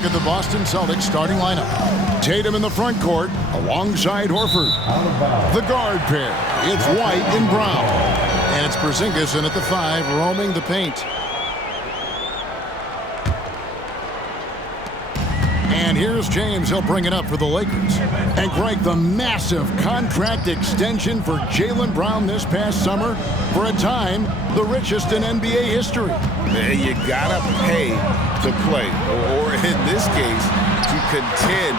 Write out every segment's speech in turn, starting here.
At the Boston Celtics starting lineup. Tatum in the front court alongside Horford. The guard pair. It's White and Brown. And it's Porzingis in at the 5, roaming the paint. And here's James. He'll bring it up for the Lakers. And Greg, the massive contract extension for Jaylen Brown this past summer. For a time, the richest in NBA history. You gotta pay to play, or in this case, to contend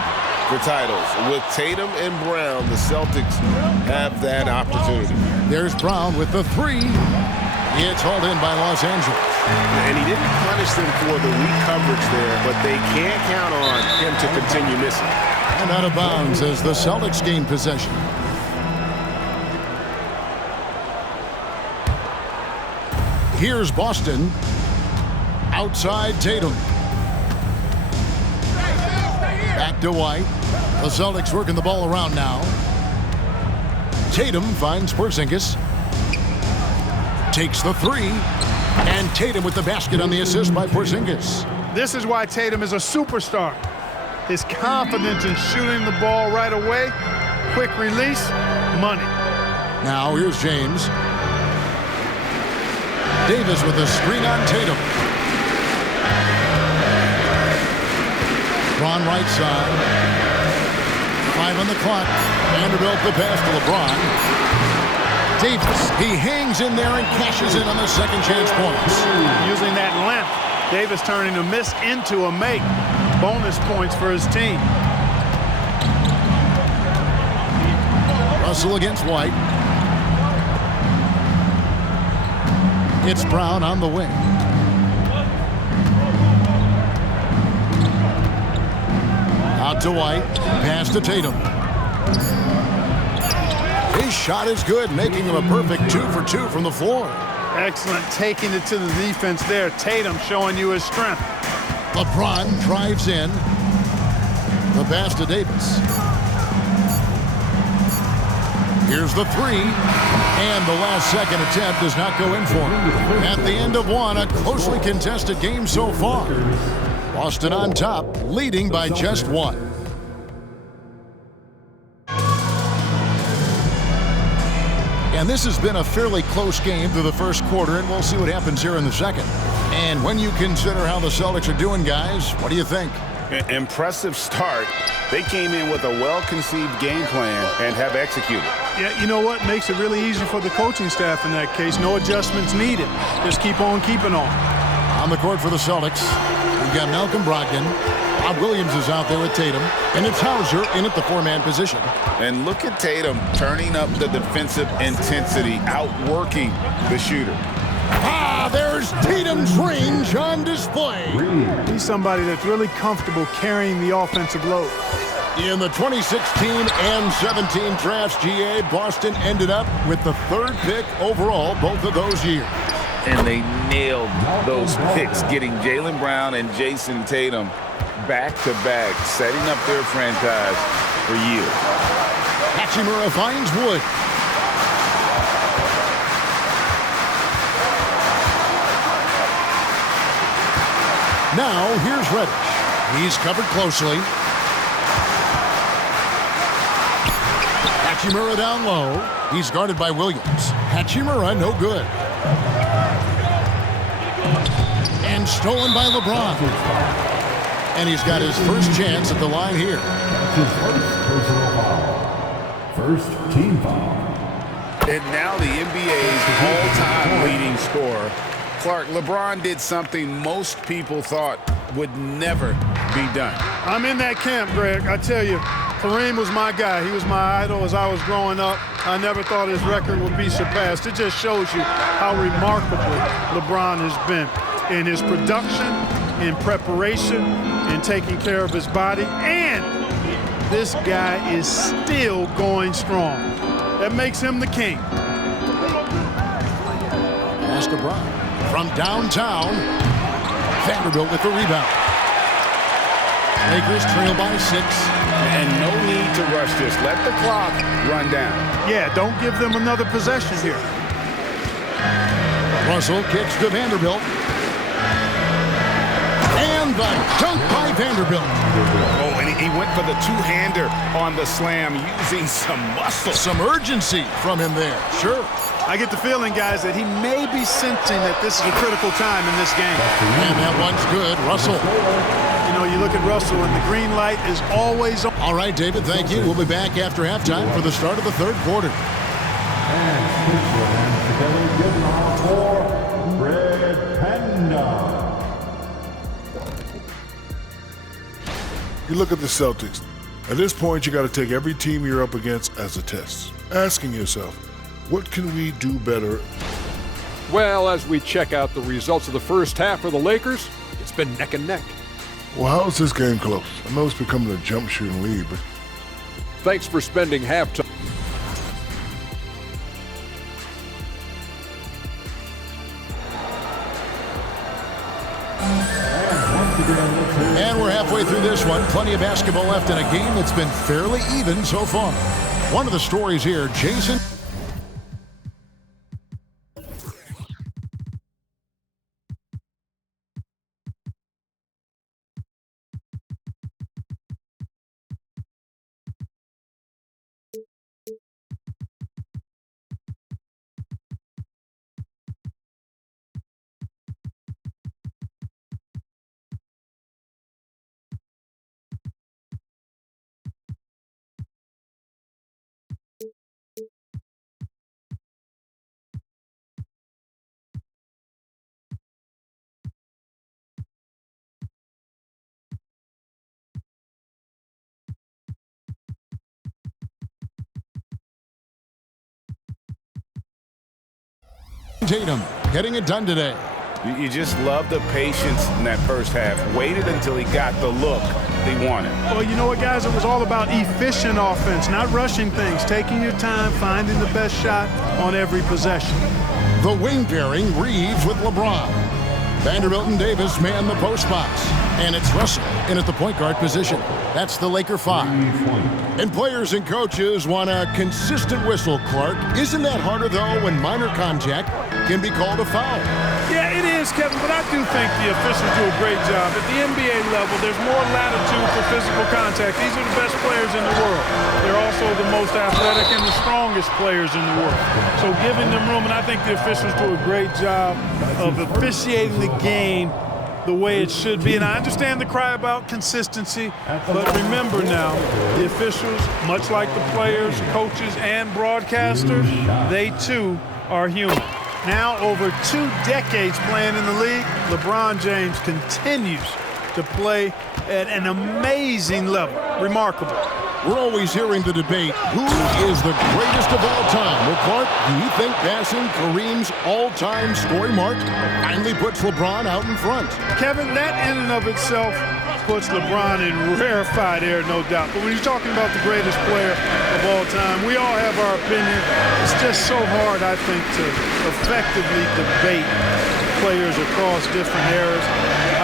for titles. With Tatum and Brown, the Celtics have that opportunity. There's Brown with the 3. It's hauled in by Los Angeles. And he didn't punish them for the weak coverage there, but they can't count on him to continue missing. And out of bounds as the Celtics gain possession. Here's Boston. Outside Tatum. Back to White. The Celtics working the ball around now. Tatum finds Porzingis. Takes the 3. And Tatum with the basket on the assist by Porzingis. This is why Tatum is a superstar. His confidence in shooting the ball right away, quick release, money. Now here's James. Davis with a screen on Tatum. LeBron right side. 5 on the clock. Vanderbilt the pass to LeBron. Davis, he hangs in there and cashes in on the second chance points. Using that length, Davis turning a miss into a make. Bonus points for his team. Russell against White. It's Brown on the wing. Out to White. Pass to Tatum. His shot is good, making him a perfect 2 for 2 from the floor. Excellent taking it to the defense there. Tatum showing you his strength. LeBron drives in. The pass to Davis. Here's the 3. And the last second attempt does not go in for him. At the end of one, a closely contested game so far. Boston on top, leading by just 1. And this has been a fairly close game through the first quarter, and we'll see what happens here in the second. And when you consider how the Celtics are doing, guys, what do you think? Impressive start. They came in with a well-conceived game plan and have executed. Yeah, you know what? Makes it really easy for the coaching staff in that case. No adjustments needed. Just keep on keeping on. On the court for the Celtics, we've got Malcolm Brogdon. Bob Williams is out there with Tatum. And it's Hauser in at the 4-man position. And look at Tatum turning up the defensive intensity, outworking the shooter. There's Tatum's range on display. He's somebody that's really comfortable carrying the offensive load. In the 2016 and 17 drafts, GA, Boston ended up with the 3rd pick overall both of those years. And they nailed those picks, getting Jaylen Brown and Jason Tatum back-to-back, setting up their franchise for years. Hachimura finds Wood. Now, here's Reddish. He's covered closely. Hachimura down low. He's guarded by Williams. Hachimura, no good. And stolen by LeBron. And he's got his first chance at the line here. First team foul. And now the NBA's all-time leading scorer. Clark, LeBron did something most people thought would never be done. I'm in that camp, Greg. I tell you, Kareem was my guy. He was my idol as I was growing up. I never thought his record would be surpassed. It just shows you how remarkable LeBron has been in his production, in preparation, in taking care of his body. And this guy is still going strong. That makes him the king. Pass to Brown. From downtown, Vanderbilt with the rebound. Lakers trail by 6. And no need to rush this. Let the clock run down. Yeah, don't give them another possession here. Russell kicks to Vanderbilt. And dunk by Vanderbilt. Oh, and he went for the two-hander on the slam using some muscle. Some urgency from him there. Sure. I get the feeling, guys, that he may be sensing that this is a critical time in this game. And that one's good. Russell. You know, you look at Russell, and the green light is always on. All right, David, thank you. We'll be back after halftime for the start of the third quarter. And together, give it on for Red Panda. You look at the Celtics. At this point, you got to take every team you're up against as a test, asking yourself, what can we do better? Well, as we check out the results of the first half for the Lakers, it's been neck and neck. Well, how is this game close? I know it's becoming a jump shooting lead, but Thanks for spending halftime. And we're halfway through this one. Plenty of basketball left in a game that's been fairly even so far. One of the stories here, Jason. Tatum getting it done today. You just love the patience in that first half. Waited until he got the look they wanted. Well, you know what, guys? It was all about efficient offense, not rushing things, taking your time, finding the best shot on every possession. The wing pairing, Reeves with LeBron. Vanderbilt and Davis man the post box. And it's Russell in at the point guard position. That's the Laker 5. And players and coaches want a consistent whistle, Clark. Isn't that harder, though, when minor contact can be called a foul? Yeah, it is, Kevin, but I do think the officials do a great job. At the NBA level, there's more latitude for physical contact. These are the best players in the world. They're also the most athletic and the strongest players in the world. So giving them room, and I think the officials do a great job of officiating the game the way it should be. And I understand the cry about consistency, but remember now, the officials, much like the players, coaches, and broadcasters, they too are human. Now, over 2 decades playing in the league, LeBron James continues to play at an amazing level. Remarkable. We're always hearing the debate, who is the greatest of all time? Well, Clark, do you think passing Kareem's all-time scoring mark finally puts LeBron out in front? Kevin, that in and of itself puts LeBron in rarefied air, no doubt. But when you're talking about the greatest player of all time, we all have our opinion. It's just so hard, I think, to effectively debate players across different eras.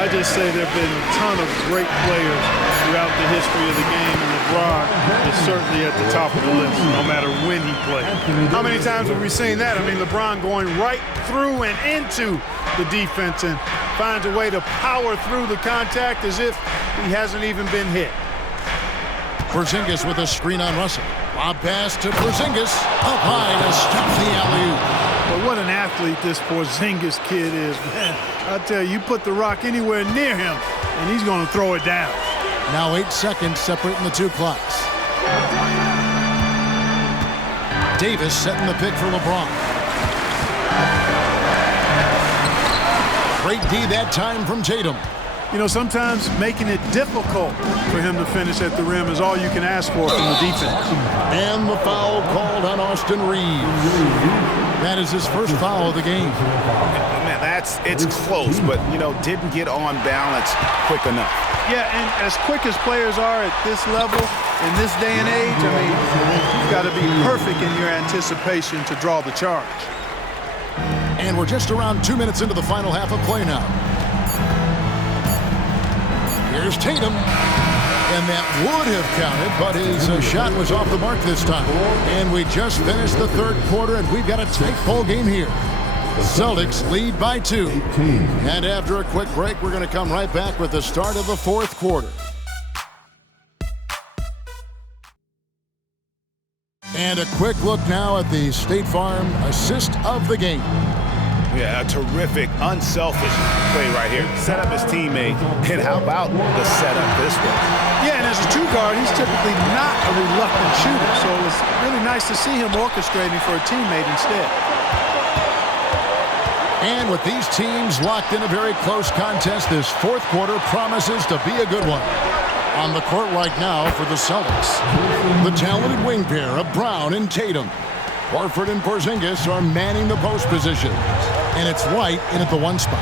I just say there have been a ton of great players throughout the history of the game, and LeBron is certainly at the top of the list, no matter when he played. How many times have we seen that? I mean, LeBron going right through and into the defense and finds a way to power through the contact as if he hasn't even been hit. Porzingis with a screen on Russell. Lob pass to Porzingis. Up high to stop the alley-oop. But what an athlete this Porzingis kid is, man. I tell you, you put the rock anywhere near him, and he's going to throw it down. Now 8 seconds separating the two clocks. Davis setting the pick for LeBron. Great D that time from Tatum. You know, sometimes making it difficult for him to finish at the rim is all you can ask for from the defense. And the foul called on Austin Reeves. That is his first foul of the game. Man, it's close, but, you know, didn't get on balance quick enough. Yeah, and as quick as players are at this level, in this day and age, I mean, you've got to be perfect in your anticipation to draw the charge. And we're just around 2 minutes into the final half of play now. Here's Tatum. And that would have counted, but his shot was off the mark this time. And we just finished the third quarter, and we've got a tight ball game here. Celtics lead by 2. And after a quick break, we're going to come right back with the start of the fourth quarter. And a quick look now at the State Farm assist of the game. Yeah, a terrific, unselfish play right here. Set up his teammate, and how about the setup this way? Yeah, and as a 2 guard, he's typically not a reluctant shooter, so it was really nice to see him orchestrating for a teammate instead. And with these teams locked in a very close contest, this fourth quarter promises to be a good one. On the court right now for the Celtics, the talented wing pair of Brown and Tatum. Horford and Porzingis are manning the post position, and it's White in at the 1 spot.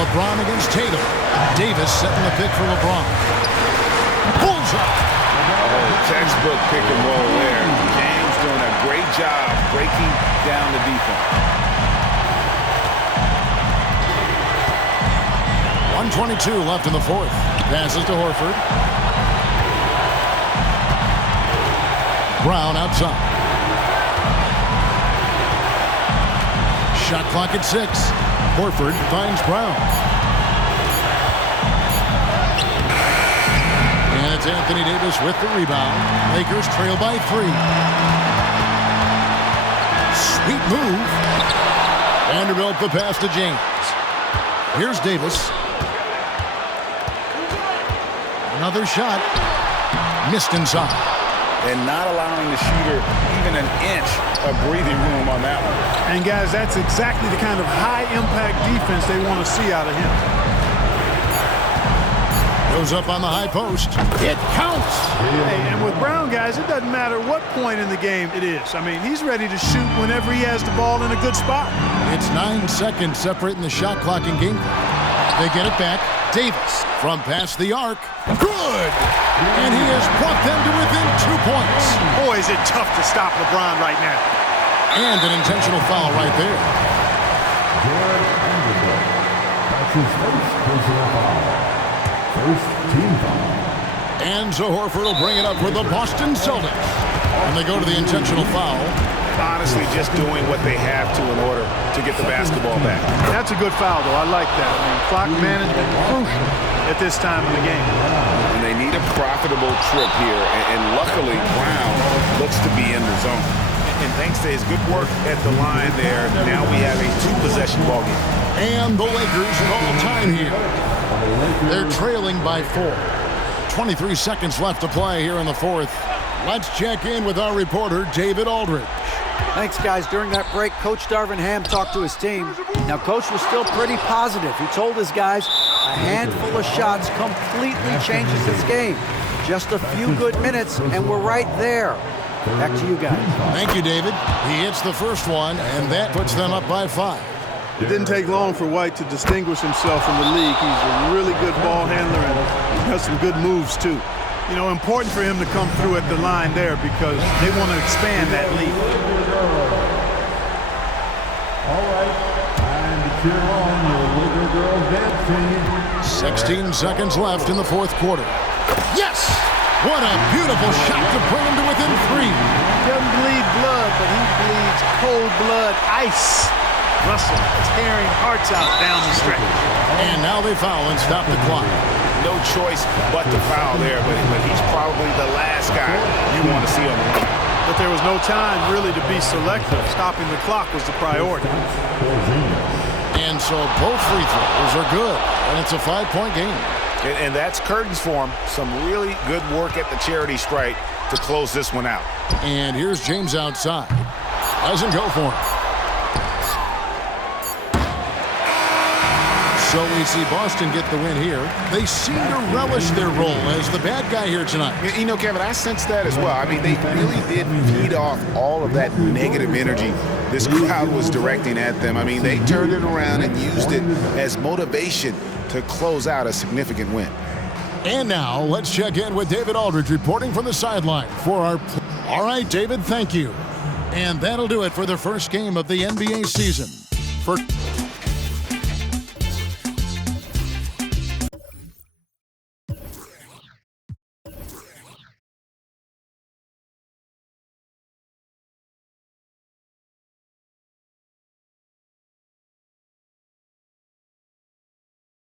LeBron against Tatum. Davis setting the pick for LeBron. Bullseye! Oh, textbook pick and roll there. James doing a great job breaking down the defense. 1:22 left in the fourth. Passes to Horford. Brown outside. Shot clock at 6. Horford finds Brown. And it's Anthony Davis with the rebound. Lakers trail by 3. Sweet move. Vanderbilt the pass to James. Here's Davis. Another shot. Missed inside. And not allowing the shooter even an inch of breathing room on that one. And guys, that's exactly the kind of high-impact defense they want to see out of him. Goes up on the high post. It counts. Hey, and with Brown, guys, it doesn't matter what point in the game it is. I mean, he's ready to shoot whenever he has the ball in a good spot. It's 9 seconds separating the shot clock and game clock. They get it back. Davis from past the arc. Good! And he has brought them to within 2 points. Boy, is it tough to stop LeBron right now. And an intentional foul right there. That's his first personal foul. First team foul. And so Horford will bring it up for the Boston Celtics. And they go to the intentional foul. Honestly, just doing what they have to in order to get the basketball back. That's a good foul, though. I like that. I mean, clock management crucial at this time of the game. And they need a profitable trip here, and luckily Brown looks to be in the zone. And thanks to his good work at the line there, now we have a 2-possession ball game. And the Lakers call time here. They're trailing by 4. 23 seconds left to play here in the fourth. Let's check in with our reporter, David Aldridge. Thanks, guys. During that break, Coach Darvin Ham talked to his team. Now, Coach was still pretty positive. He told his guys a handful of shots completely changes this game. Just a few good minutes, and we're right there. Back to you guys. Thank you, David. He hits the first one, and that puts them up by 5. It didn't take long for White to distinguish himself in the league. He's a really good ball handler, and he has some good moves, too. You know, important for him to come through at the line there because they want to expand that lead. All right, time to cheer on your Laker girls dance team. 16 seconds left in the fourth quarter. Yes! What a beautiful shot to bring him to within 3. He doesn't bleed blood, but he bleeds cold blood ice. Russell tearing hearts out down the stretch. And now they foul and stop the clock. No choice but to foul there, but he's probably the last guy you want to see on the line. But there was no time really to be selective. Stopping the clock was the priority. And so both free throws are good, and it's a 5-point game. And that's curtains for him. Some really good work at the charity stripe to close this one out. And here's James outside. Doesn't go for him. So we see Boston get the win here. They seem to relish their role as the bad guy here tonight. You know, Kevin, I sense that as well. I mean, they really did feed off all of that negative energy this crowd was directing at them. I mean, they turned it around and used it as motivation to close out a significant win. And now let's check in with David Aldridge reporting from the sideline for our... All right, David, thank you. And that'll do it for the first game of the NBA season. For